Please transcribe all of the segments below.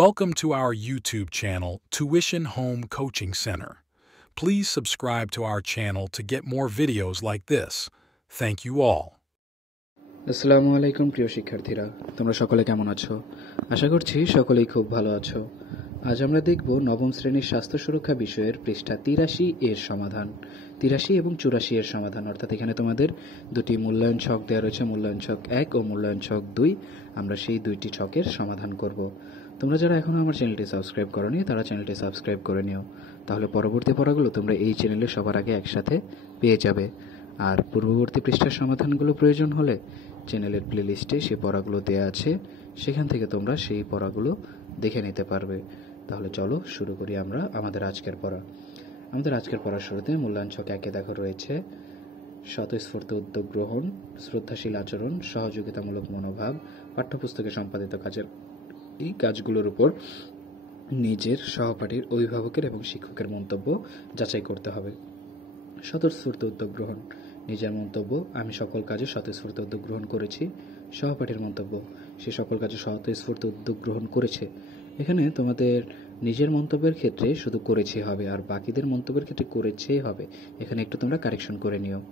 Welcome to our YouTube channel, Tuition Home Coaching Center. Please subscribe to our channel to get more videos like this. Thank you all. আসসালামু আলাইকুম প্রিয় শিক্ষার্থীরা, তোমরা সকলে কেমন আছো? আশা করছি সকলেই খুব ভালো আছো। আজ আমরা দেখব নবম শ্রেণীর স্বাস্থ্য সুরক্ষা বিষয়ের পৃষ্ঠা 83 এর সমাধান। 83 এবং 84 এর সমাধান, অর্থাৎ এখানে তোমাদের দুটি মূল্যায়ন ছক দেওয়া রয়েছে, মূল্যায়ন ছক 1 ও মূল্যায়ন ছক 2। আমরা সেই দুইটি ছকের সমাধান করব। তোমরা যারা এখনও আমার চ্যানেলটি সাবস্ক্রাইব করোনি তারা চ্যানেলটি সাবস্ক্রাইব করে নিও, তাহলে পরবর্তী পড়াগুলো তোমরা এই চ্যানেলে সবার আগে একসাথে পেয়ে যাবে। আর পূর্ববর্তী পৃষ্ঠার সমাধানগুলো প্রয়োজন হলে চ্যানেলের প্লেলিস্টে সেই পড়াগুলো দেওয়া আছে, সেখান থেকে তোমরা সেই পড়াগুলো দেখে নিতে পারবে। তাহলে চলো শুরু করি আমরা আমাদের আজকের পড়া। আমাদের আজকের পড়ার শুরুতে মূল্যায়ন ছক 1-এ দেখো রয়েছে স্বতঃস্ফূর্ত উদ্যোগ গ্রহণ, শ্রদ্ধাশীল আচরণ, সহযোগিতামূলক মনোভাব, পাঠ্যপুস্তকে সম্পাদিত কাজের এই কাজগুলোর উপর নিজের, সহপাঠীর, অভিভাবকের এবং শিক্ষকের মন্তব্য যাচাই করতে হবে। স্বতঃস্ফূর্ত উদ্যোগ গ্রহণ, নিজের মন্তব্য, আমি সকল কাজে স্বতঃস্ফূর্ত উদ্যোগ গ্রহণ করেছি। সহপাঠীর মন্তব্য, সে সকল কাজে স্বতঃস্ফূর্ত উদ্যোগ গ্রহণ করেছে। এখানে তোমাদের নিজের মন্তব্যের ক্ষেত্রে শুধু করেছে হবে, আর বাকিদের মন্তব্যের ক্ষেত্রে করেছেই হবে। এখানে একটু তোমরা কারেকশন করে নিও।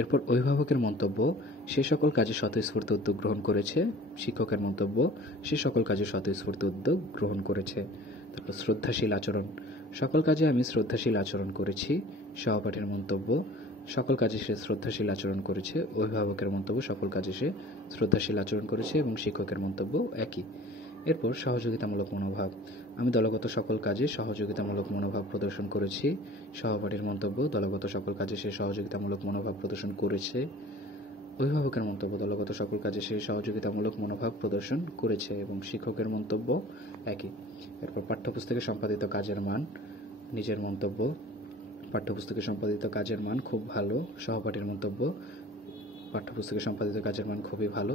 এরপর অভিভাবকের মন্তব্য, সে সকল কাজে স্বতঃস্ফূর্ত উদ্যোগ গ্রহণ করেছে। শিক্ষকের মন্তব্য, সে সকল কাজে স্বতঃস্ফূর্ত উদ্যোগ গ্রহণ করেছে। তারপর শ্রদ্ধাশীল আচরণ, সকল কাজে আমি শ্রদ্ধাশীল আচরণ করেছি। সহপাঠীর মন্তব্য, সকল কাজে সে শ্রদ্ধাশীল আচরণ করেছে। অভিভাবকের মন্তব্য, সকল কাজে সে শ্রদ্ধাশীল আচরণ করেছে এবং শিক্ষকের মন্তব্য একই। এরপর সহযোগিতামূলক মনোভাব, আমি দলগত সকল কাজে সহযোগিতামূলক মনোভাব প্রদর্শন করেছি। সহপাঠীর মন্তব্য, দলগত সকল কাজে সে সহযোগিতামূলক মনোভাব প্রদর্শন করেছে। অভিভাবকের মন্তব্য, দলগত সকল কাজে সে সহযোগিতামূলক মনোভাব প্রদর্শন করেছে এবং শিক্ষকের মন্তব্য একই। এরপর পাঠ্যপুস্তকে সম্পাদিত কাজের মান, নিজের মন্তব্য, পাঠ্যপুস্তকে সম্পাদিত কাজের মান খুব ভালো। সহপাঠীর মন্তব্য, পাঠ্যপুস্তকে সম্পাদিত কাজের মান খুবই ভালো।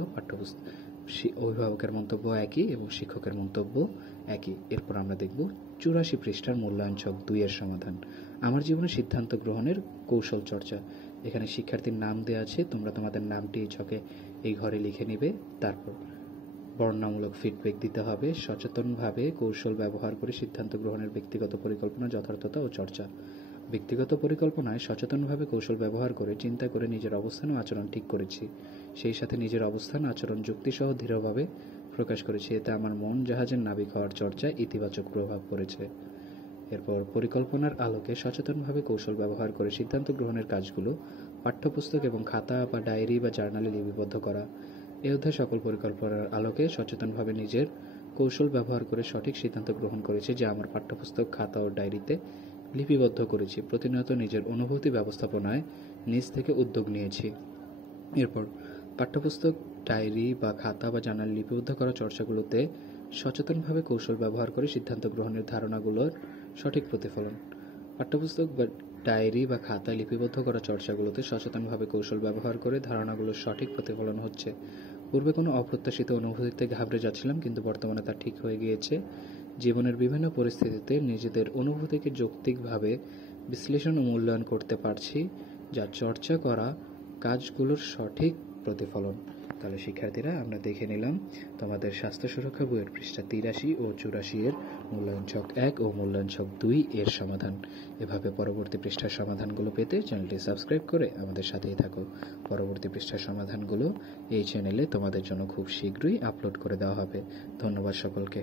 অভিভাবকের মন্তব্য একই এবং শিক্ষকের মন্তব্য একই। এরপর আমরা দেখব 84 পৃষ্ঠার মূল্যায়ন ছক 2 এর সমাধান। আমার জীবনে সিদ্ধান্ত গ্রহণের কৌশল চর্চা। এখানে শিক্ষার্থীর নাম দেওয়া আছে, তোমরা তোমাদের নামটি এই ছকে এই ঘরে লিখে নিবে। তারপর বর্ণনামূলক ফিডব্যাক দিতে হবে। সচেতনভাবে কৌশল ব্যবহার করে সিদ্ধান্ত গ্রহণের ব্যক্তিগত পরিকল্পনা, যথার্থতা ও চর্চা। ব্যক্তিগত পরিকল্পনায় সচেতনভাবে কৌশল ব্যবহার করে চিন্তা করে নিজের অবস্থান ও আচরণ ঠিক করেছি। সেই সাথে নিজের অবস্থান আচরণ যুক্তিসহ দৃঢ়ভাবে প্রকাশ করেছি। এতে আমার মন জাহাজের নাবিক হওয়ার চর্চায় ইতিবাচক প্রভাব পড়েছে। এরপর পরিকল্পনার আলোকে সচেতনভাবে কৌশল ব্যবহার করে সিদ্ধান্ত গ্রহণের কাজগুলো পাঠ্যপুস্তক এবং খাতা বা ডায়েরি বা জার্নালে লিপিবদ্ধ করা। এ অধ্যায় সকল পরিকল্পনার আলোকে সচেতনভাবে নিজের কৌশল ব্যবহার করে সঠিক সিদ্ধান্ত গ্রহণ করেছি, যা আমার পাঠ্যপুস্তক, খাতা ও ডায়েরিতে লিপিবদ্ধ করেছি। প্রতিনিয়ত নিজের অনুভূতি ব্যবস্থাপনায় নিজ থেকে উদ্যোগ নিয়েছি। এরপর পাঠ্যপুস্তক, ডায়েরি বা খাতা বা জার্নাল লিপিবদ্ধ করা চর্চাগুলোতে সচেতনভাবে কৌশল ব্যবহার করে সিদ্ধান্ত গ্রহণের ধারণাগুলোর সঠিক প্রতিফলন। পাঠ্যপুস্তক বা ডায়েরি বা খাতা লিপিবদ্ধ করা চর্চাগুলোতে সচেতনভাবে কৌশল ব্যবহার করে ধারণাগুলোর সঠিক প্রতিফলন হচ্ছে। পূর্বে কোনো অপ্রত্যাশিত অনুভূতিতে ঘাবড়ে যাচ্ছিলাম, কিন্তু বর্তমানে তা ঠিক হয়ে গিয়েছে। জীবনের বিভিন্ন পরিস্থিতিতে নিজেদের অনুভূতিকে যৌক্তিকভাবে বিশ্লেষণ ও মূল্যায়ন করতে পারছি, যা চর্চা করা কাজগুলোর সঠিক প্রতিফলন। তাহলে শিক্ষার্থীরা, আমরা দেখে নিলাম তোমাদের স্বাস্থ্য সুরক্ষা বইয়ের পৃষ্ঠা 83 ও 84 এর মূল্যায়ন ছক 1 ও মূল্যায়ন ছক 2 এর সমাধান। এভাবে পরবর্তী পৃষ্ঠার সমাধানগুলো পেতে চ্যানেলটি সাবস্ক্রাইব করে আমাদের সাথেই থাকো। পরবর্তী পৃষ্ঠার সমাধানগুলো এই চ্যানেলে তোমাদের জন্য খুব শীঘ্রই আপলোড করে দেওয়া হবে। ধন্যবাদ সকলকে।